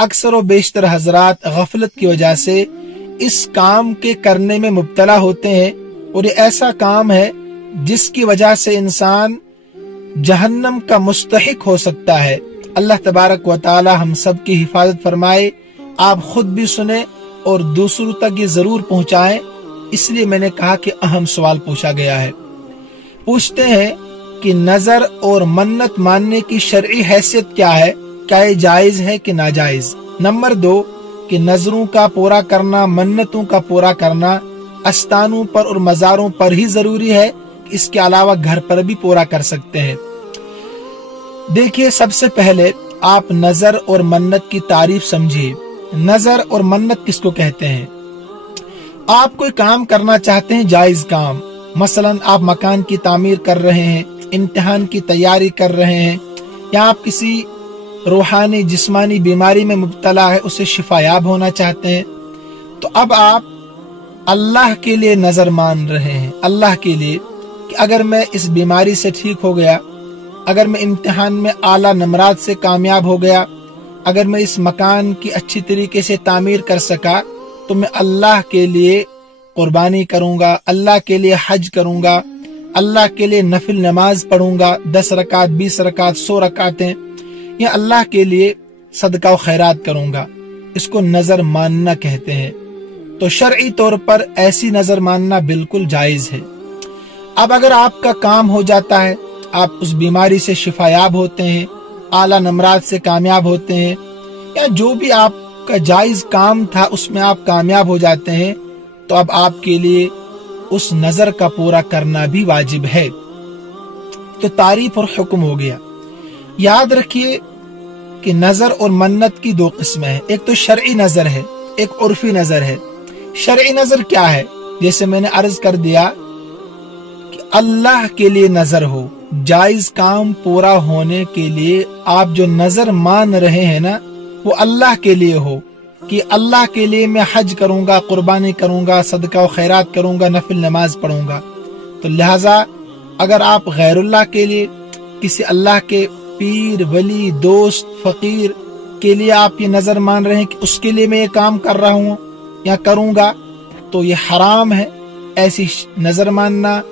अक्सर व बेशतर हजरात गफलत की वजह से इस काम के करने में मुब्तला होते हैं, और ये ऐसा काम है जिसकी वजह से इंसान जहन्नम का मुस्तहिक हो सकता है। अल्लाह तबारक व तआला हम सब की हिफाजत फरमाए। आप खुद भी सुने और दूसरों तक ये जरूर पहुंचाएं। इसलिए मैंने कहा कि अहम सवाल पूछा गया है। पूछते हैं कि नजर और मन्नत मानने की शरई हैसियत क्या है, क्या ये जायज है कि नाजायज। नंबर 2 कि नजरों का पूरा करना, मन्नतों का पूरा करना अस्तानों पर और मज़ारों पर ही जरूरी है, इसके अलावा घर पर भी पूरा कर सकते हैं। देखिए, सबसे पहले आप नजर और मन्नत की तारीफ समझिए। नजर और मन्नत किसको कहते हैं? आप कोई काम करना चाहते हैं, जायज काम, मसलन आप मकान की तामीर कर रहे हैं, इम्तिहान की तैयारी कर रहे हैं, या आप किसी रूहानी जिस्मानी बीमारी में मुब्तला है, उससे शिफायाब होना चाहते हैं, तो अब आप अल्लाह के लिए नजर मान रहे हैं, अल्लाह के लिए कि अगर मैं इस बीमारी से ठीक हो गया, अगर मैं इम्तिहान में आला नंबरात से कामयाब हो गया, अगर मैं इस मकान की अच्छी तरीके से तामीर कर सका, तो मैं अल्लाह के लिए कुर्बानी करूंगा, अल्लाह के लिए हज करूंगा, अल्लाह के लिए नफिल नमाज पढ़ूंगा, 10 रकात 20 रकात 100 रकातें, या अल्लाह के लिए सदका व खैरात करूंगा। इसको नजर मानना कहते हैं। तो शरई तौर पर ऐसी नजर मानना बिल्कुल जायज है। अब अगर आपका काम हो जाता है, आप उस बीमारी से शिफायाब होते हैं, आला नमरात से कामयाब होते हैं, या जो भी आपका जायज काम था उसमें आप कामयाब हो जाते हैं, तो अब आपके लिए उस नजर का पूरा करना भी वाजिब है। तो तारीफ और हुक्म हो गया। याद रखिए कि नजर और मन्नत की 2 किस्में हैं। एक तो शरई नजर है, एक उर्फी नजर है। शरई नजर क्या है? जैसे मैंने अर्ज कर दिया कि अल्लाह के लिए नजर हो, जायज काम पूरा होने के लिए आप जो नजर मान रहे हैं ना, वो अल्लाह के लिए हो कि अल्लाह के लिए मैं हज करूंगा, कुर्बानी करूंगा, सदका व खैरात करूंगा, नफिल नमाज पढ़ूंगा। तो लिहाजा अगर आप गैरुल्लाह के लिए, किसी अल्लाह के पीर, वली, दोस्त, फकीर के लिए आप ये नजर मान रहे हैं कि उसके लिए मैं ये काम कर रहा हूँ या करूंगा, तो ये हराम है। ऐसी नजर मानना,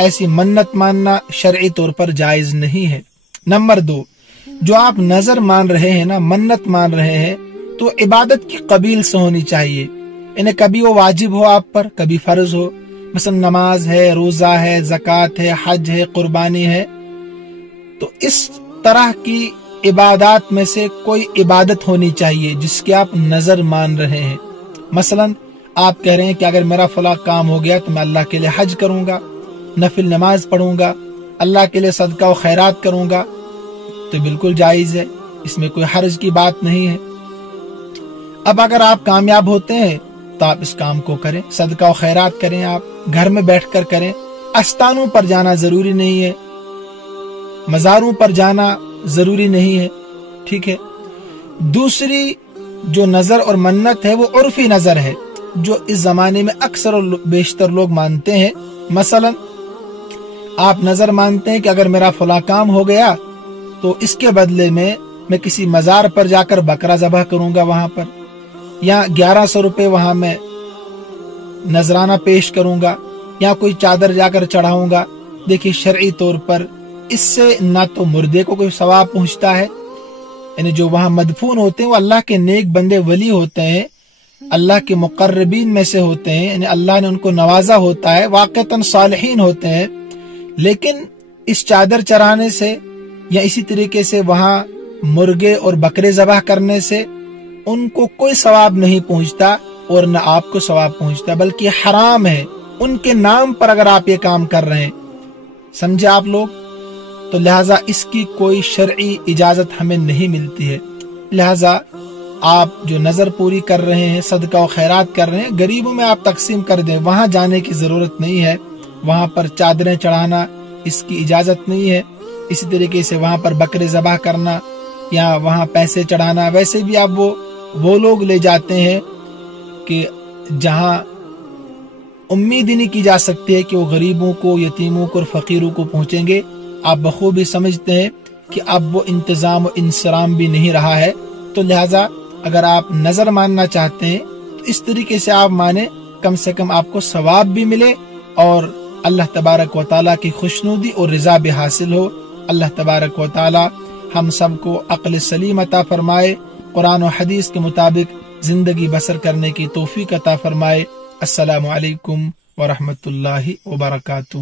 ऐसी मन्नत मानना शरई तौर पर जायज नहीं है। नंबर 2, जो आप नजर मान रहे हैं ना, मन्नत मान रहे हैं, तो इबादत की कबील से होनी चाहिए। इन्हें कभी वो वाजिब हो आप पर, कभी फर्ज हो, मसलन नमाज है, रोजा है, ज़कात है, हज है, कुर्बानी है। तो इस तरह की इबादत में से कोई इबादत होनी चाहिए जिसकी आप नजर मान रहे हैं। मसलन आप कह रहे हैं कि अगर मेरा फला काम हो गया तो मैं अल्लाह के लिए हज करूंगा, नफिल नमाज पढ़ूंगा, अल्लाह के लिए सदका व खैरात करूंगा, तो बिल्कुल जायज है, इसमें कोई हर्ज की बात नहीं है। अब अगर आप कामयाब होते हैं तो आप इस काम को करें, सदका व खैरात करें, आप घर में बैठकर करें। अस्तानों पर जाना जरूरी नहीं है, मज़ारों पर जाना जरूरी नहीं है, ठीक है। दूसरी जो नजर और मन्नत है वो उर्फी नजर है, जो इस जमाने में अक्सर और बेशतर लोग मानते हैं। मसलन आप नजर मानते हैं कि अगर मेरा फला काम हो गया तो इसके बदले में मैं किसी मजार पर जाकर बकरा ज़बह करूंगा वहां पर, या 1100 रुपए वहां मैं नजराना पेश करूंगा, या कोई चादर जाकर चढ़ाऊंगा। देखिए, शरई तौर पर इससे ना तो मुर्दे को कोई सवाब पहुंचता है, यानी जो वहां मदफून होते हैं वो अल्लाह के नेक बंदे वली होते हैं, अल्लाह के मुकर्रबीन में से होते हैं, यानी अल्लाह ने उनको नवाजा होता है, वाक़तन सालिहीन होते हैं। लेकिन इस चादर चढ़ाने से या इसी तरीके से वहां मुर्गे और बकरे ज़बह करने से उनको कोई सवाब नहीं पहुंचता और न आपको सवाब पहुंचता, बल्कि हराम है। उनके नाम पर अगर आप ये काम कर रहे हैं, समझे आप लोग, तो लिहाजा इसकी कोई शरई इजाजत हमें नहीं मिलती है। लिहाजा आप जो नजर पूरी कर रहे हैं, सदका व खैरात कर रहे हैं, गरीबों में आप तकसीम कर दें, वहां जाने की जरूरत नहीं है। वहां पर चादरें चढ़ाना इसकी इजाजत नहीं है। इसी तरीके से वहां पर बकरे ज़बह करना या वहां पैसे चढ़ाना, वैसे भी आप वो लोग ले जाते हैं कि जहां उम्मीद ही नहीं की जा सकती है कि वो गरीबों को, यतीमों को और फकीरों को पहुंचेंगे। आप बखूबी समझते हैं कि अब वो इंतजाम और इंसराम भी नहीं रहा है, तो लिहाजा اگر آپ نظر ماننا چاہتے ہیں تو اس طریقے سے آپ مانیں، کم سے کم آپ کو ثواب بھی ملے اور اللہ تبارک و تعالیٰ کی خوشنودی اور رضا بھی حاصل ہو۔ اللہ تبارک و تعالیٰ ہم سب کو عقل سلیم عطا فرمائے، قرآن و حدیث کے مطابق زندگی بسر کرنے کی توفیق عطا فرمائے۔ السلام علیکم ورحمۃ اللہ وبرکاتہ۔